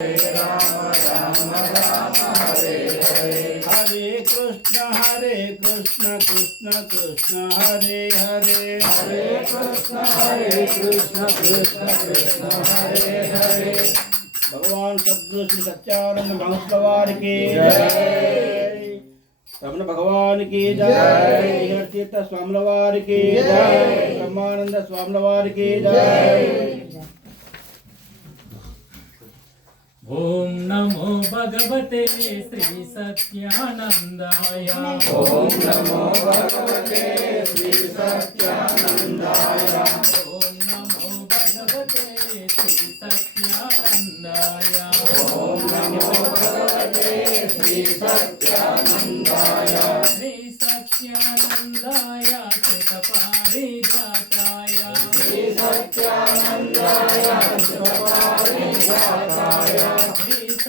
Hare Krishna, Hare Krishna, Krishna Krishna, Hare Hare. Hare Krishna, Hare Krishna, Krishna Krishna, Hare Hare. భగవాన్ సద్గురు శ్రీ సత్యానంద మహస్ల వారికి రమణ భగవానికి తీర్థ స్వాముల వారికి బ్రహ్మానంద స్వాముల వారికి జై ओम नमो भगवते श्री सत्यानंदाय ओम नमो भगवते श्री सत्यानंदाय ओम नमो भगवते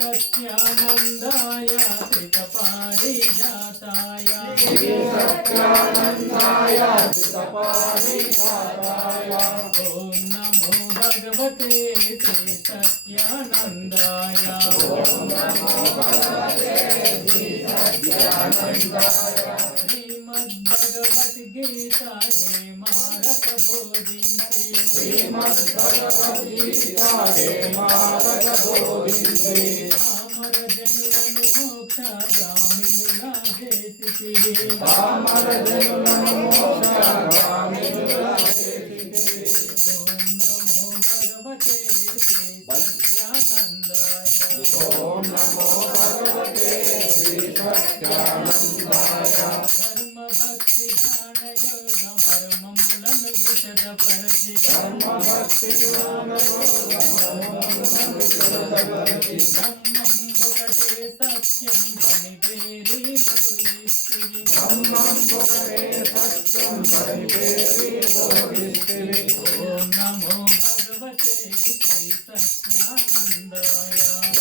सत्यानन्दाय कृतपारिजाताय सत्यानन्दाय कृतपारिजाताय ॐ नमो भगवते श्री सत्यानन्दाय ॐ नमो भगवते श्री सत्यानन्दाय శ్రీమద్భగవద్గీతాయే మారక బోధించి శ్రీమద్భగవద్గీతాయే మారక బోధించి రామర జనులను మోక్ష గామినులా చేసి రామర జనులను మోక్ష గామినులా చేసి ఓం నమో భగవతే సత్యానందాయ ఓం నమో భగవతే సత్యానందాయ. బోధిస్తివి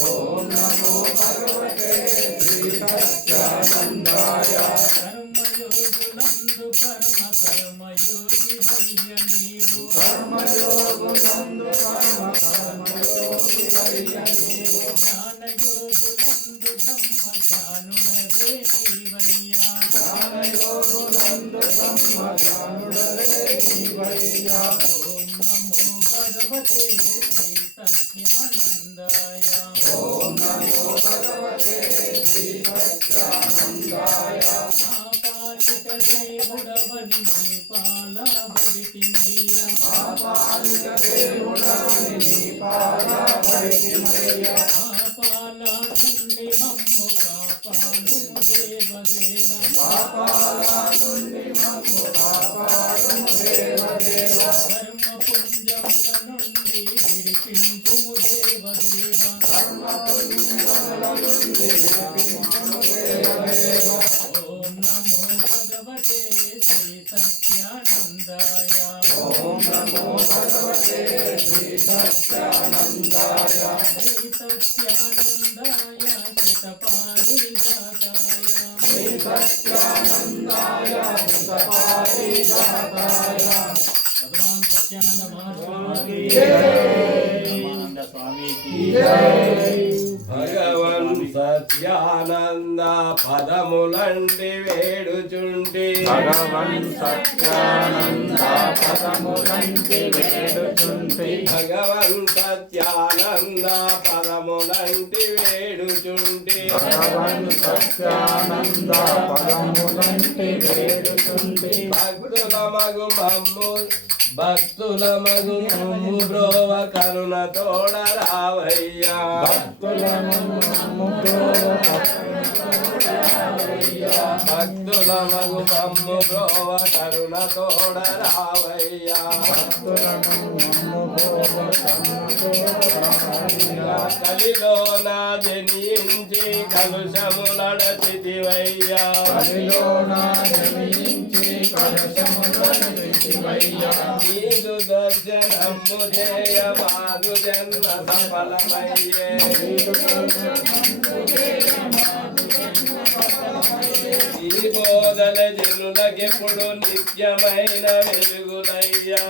ఓం నమో భగవతే శ్రీ సత్యానందాయ. ॐ नमो भगवते श्रीसत्यानन्दाय దేవుడవని నీవయ్యా జ్ఞానయోగులందు బ్రహ్మ జ్ఞానుడలే దేవుడవని నీ పాలబడితిమయ్యా పాలిక దేవుడని పాల నుండి మమ్ము కాపాడు దేవదేవ పాపాల నుండి మమ్ము కాపాడుము దేవదేవ ధర్మ పుంజముల నుండి విడిపింపుము దేవదేవ ధర్మ పుంజముల నుండి విడిపించుము దేవదేవ ఓం నమో భగవతే శ్రీ సత్యానందాయ శ్రీ సత్యానందాయ కృత పారిజాతాయ శ్రీ సత్యానందాయ కృతపారిజాతాయ భగవాన్ సత్యానంద మహాస్వామి బ్రహ్మానంద స్వామికి భగవన్ సత్యానంద పదములండి వేడుచుంటి. భగవన్ సత్యానంద పదములంటి వేడుచుంటి. భగవన్ సత్యానంద పదములంటి వేడుచుంటి. భగవన్ సత్యానంద పదములంటి వేడుచుంటి. భక్తుల మగు మమ్ము భక్తుల మగు మమ్ము బ్రోవ కరుణ తోడ రావయ్యా. భక్తులను భక్తుల మగు మమ్ము బ్రోవ కరుణ తోడ రావయ్యా. కలిలో నా జనించి కలుషములడచితివయ్యా నీదు దర్శనము జయ మాదు జన్మ సఫలమయ్యే. ఈ బోధన జనులకెప్పుడు నిత్యమైన వెలుగులయ్యా.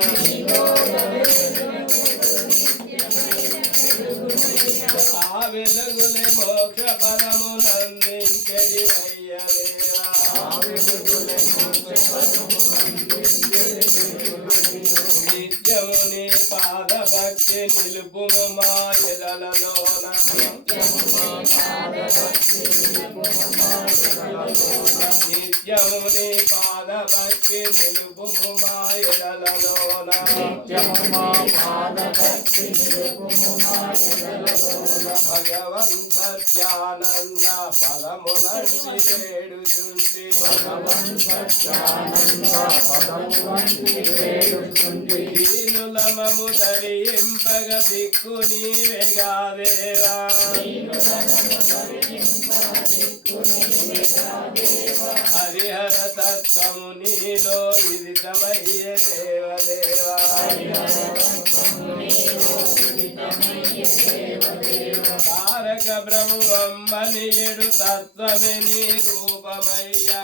ఆ వెలుగులే మోక్ష పదము నందించడి అయ్యదేవా నిత్యముని పాద భక్తి నిలుపుము మా ఎదలలోన నిత్యముని పాద భక్తి నిలుపుము మా ఎదలలోన భగవన్ సత్యానంద పదముల పదములంటి వేడుచుంటి. దీనులమము ధరింపగ దిక్కు నీవేగా దేవా హరిహర తత్వము నీలో విదితమయ్యే దేవదేవా. తారక బ్రహ్మని ఎడు తత్వమే నీ రూపమయ్యా.